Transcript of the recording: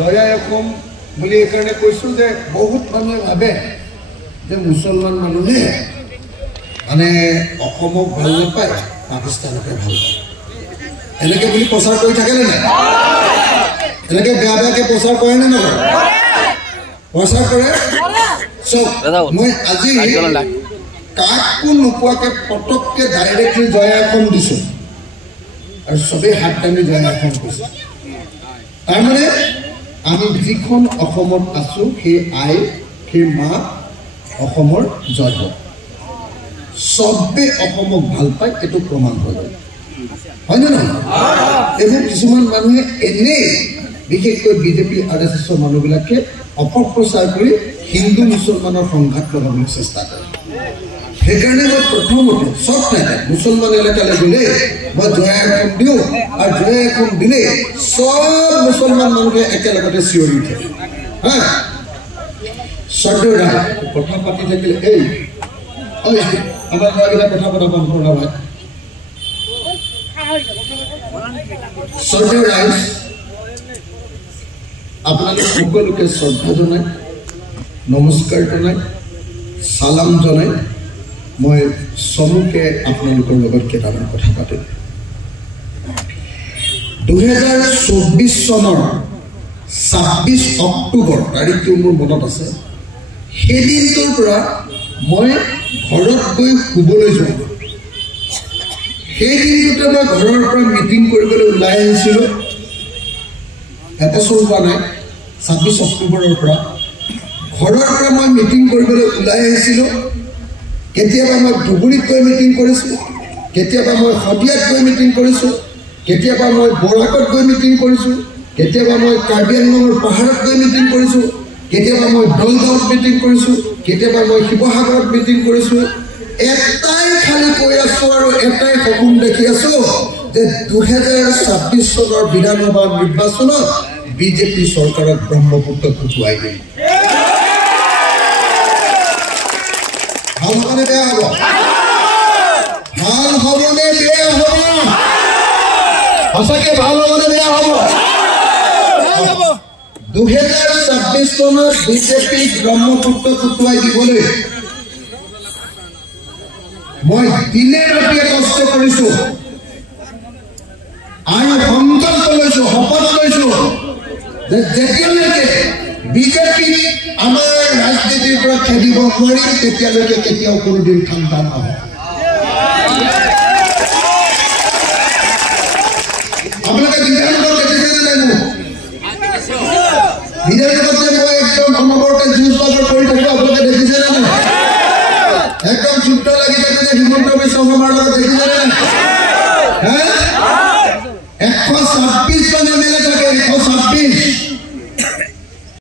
জয়া অসম বুলি এইকাৰণে কৈছোঁ যে বহুত মানুহে ভাবে যে মুছলমান মানুহে মানে অসমক ভাল নাপায় পাকিস্তানকে ভাল পায় এনেকৈ বুলি প্ৰচাৰ কৰি থাকেনে নাই এনেকৈ বেয়া বেয়াকৈ প্ৰচাৰ কৰে নে নকৰে প্ৰচাৰ কৰে চব মই আজি কাকো নোপোৱাকৈ পটককৈ ডাইৰেক্টলি জয়া অসম দিছোঁ আৰু চবেই হাত টানি জয়া অসম কৈছে তাৰমানে আমি যিখন অসমত আছোঁ সেই আই সেই মা অসমৰ জয় হওক চবেই অসমক ভাল পায় এইটো প্ৰমাণ হৈ গ'ল হয়নে নহয় এইবোৰ কিছুমান মানুহে এনেই বিশেষকৈ বিজেপি RSSৰ মানুহবিলাকে অপপ্ৰচাৰ কৰি হিন্দু মুছলমানৰ সংঘাত লগাবলৈ চেষ্টা কৰে সেইকাৰণে মই প্ৰথমতে চব ঠাইতে মুছলমান এলেকালৈ গ'লে মই জয়া অসম দিওঁ আৰু জয়া অসম দিলে চব মুছলমান মানুহে একেলগতে চিঞৰি উঠে হা সৰ্দাৰ কথা পাতি থাকিলে এই আমাৰ ল'ৰাকেইটা কথা পতা বন্ধ কৰা ভাই সৰ্দাৰ ৰাইজ আপোনালোক সকলোকে শ্ৰদ্ধা জনাই নমস্কাৰ জনাই সালাম জনাই মই চমুকে আপোনালোকৰ লগত কেইটামান কথা পাতিম 2024 চনৰ 26 অক্টোবৰ তাৰিখটো মোৰ মনত আছে সেই দিনটোৰ পৰা মই ঘৰত গৈ শুবলৈ যাওঁ সেই দিনটোতে মই ঘৰৰ পৰা মিটিং কৰিবলৈ ওলাই আহিছিলোঁ এবছৰ হোৱা নাই 26 অক্টোবৰৰ পৰা ঘৰৰ পৰা মই মিটিং কৰিবলৈ ওলাই আহিছিলোঁ কেতিয়াবা মই ধুবুৰীত গৈ মিটিং কৰিছোঁ কেতিয়াবা মই শদিয়াত গৈ মিটিং কৰিছোঁ কেতিয়াবা মই বৰাকত গৈ মিটিং কৰিছোঁ কেতিয়াবা মই কাৰ্বি আংলঙৰ পাহাৰত গৈ মিটিং কৰিছোঁ কেতিয়াবা মই দলগাঁৱত মিটিং কৰিছোঁ কেতিয়াবা মই শিৱসাগৰত মিটিং কৰিছোঁ এটাই খালি কৈ আছোঁ আৰু এটাই সপোন দেখি আছোঁ যে 2026 চনৰ বিধানসভা নিৰ্বাচনত বিজেপি চৰকাৰক ব্ৰহ্মপুত্ৰত উঠুৱাই দিয়ে ভাল হ'বনে বেয়া হ'ব ভাল হ'বনে বেয়া হ'ব সঁচাকৈ ভাল হ'বনে বেয়া হ'ব 2026 চনত বিজেপিক ব্ৰহ্মপুত্ৰত উঠুৱাই দিবলৈ মই দিনে ৰাতিয়ে কষ্ট কৰিছোঁ আৰু সংকল্প লৈছোঁ শপত লৈছোঁ যে যেতিয়ালৈকে বিজেপিক আমাৰ ৰাজনীতিৰ পৰা খেদিব নোৱাৰিম তেতিয়ালৈকে কেতিয়াও কোনোদিন ঠাণ্ডা নহয় আপোনালোকে বিধানসভাত দেখিছেনে নাই মোক বিধানসভাত যে মই একদম অনবৰতে যুঁজ বাগৰ কৰি থাকোঁ আপোনালোকে দেখিছেনে নাই একদম যুদ্ধ লাগি থাকে যে হিমন্ত বিশ্ব শৰ্মাৰ লগত দেখিছেনে নাই 126 জন MLA থাকে 126